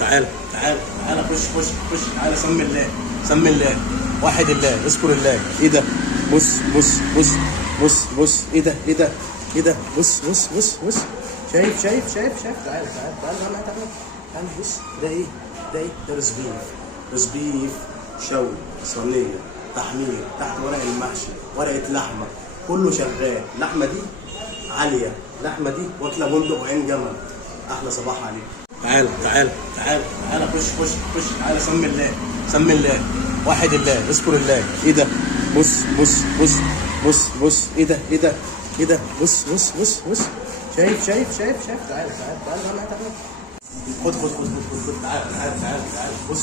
تعال خش تعال. سمي الله سمي الله، واحد الله، اذكر الله. ايه ده؟ بص ايه ده بص شايف تعال بص. ده ايه ده؟ روز بيف شوي، صينيه، تحمير، تحت ورق المحشي، ورقه لحمه، كله شغال. اللحمه دي عاليه، اللحمه دي واكله بندق وعين جمل. احلى صباح عليك. تعال خش تعال. سمي الله واحد الله، اذكر الله. ايه ده؟ بص ايه ده؟ بص شايف تعال خد تعال. بص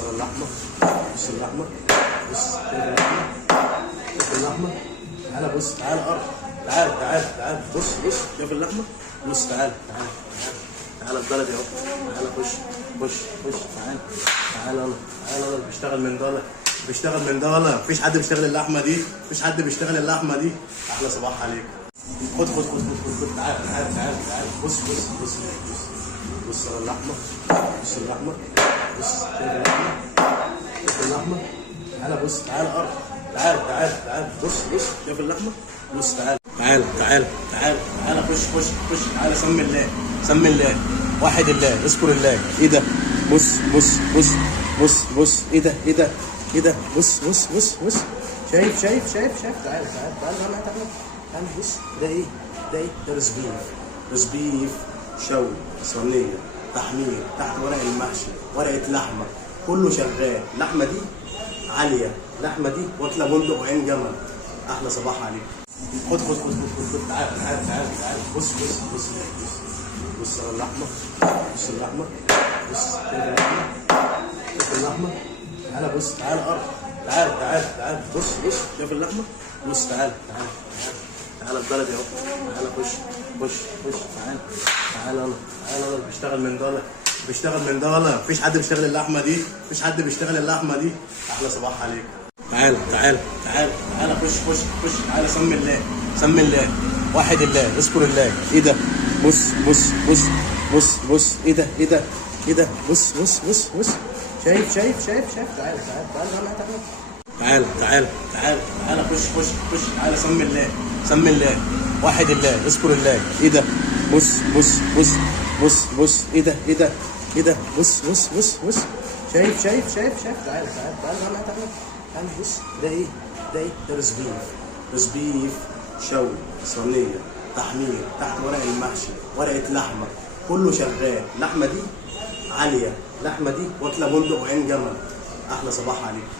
على اللحمه، شوف اللحمه. تعال بص، تعال قرب. تعال بص شوف اللحمه. بص تعال البلدي اهو. تعال خش تعال يلا. بيشتغل من ده. مفيش حد بيشتغل اللحمه دي. احلى صباح عليك. خد تعال. بص على اللحمه، شوف اللحمه. تعال بص، تعال قرب. تعال بص شوف اللحمه. بص تعال خش تعال. سمي الله واحد الله، اذكر الله. ايه ده؟ بص ايه ده؟ بص شايف تعال بص. ده ايه ده؟ روز بيف شوي، صينيه، تحمير، تحت ورق المحشي، ورقه لحمه، كله شغال. اللحمه دي عاليه، اللحمه دي واكله بندق وعين جمل. احلى صباح عليك. خد تعال. بص على اللحمه، شوف اللحمه. تعال بص، تعال قرب. تعال بص شوف اللحمه. بص تعال البلدي اهو. تعال خش تعال يلا. بيشتغل من ده. مفيش حد بيشتغل اللحمه دي. احلى صباح عليك. تعال خش تعال. سمي الله واحد الله، اذكر الله. ايه ده؟ بص ايه ده؟ بص شايف تعال خش تعال. سمي الله واحد الله، اذكر الله. ايه ده؟ بص ايه ده؟ بص شايف تعال بص. ده ايه ده؟ روز بيف شوي، صينيه، تحمير، تحت ورق المحشي، ورقه لحمه، كله شغال. اللحمه دي عاليه، اللحمه دي واكله بندق وعين جمل. احلى صباح عليك.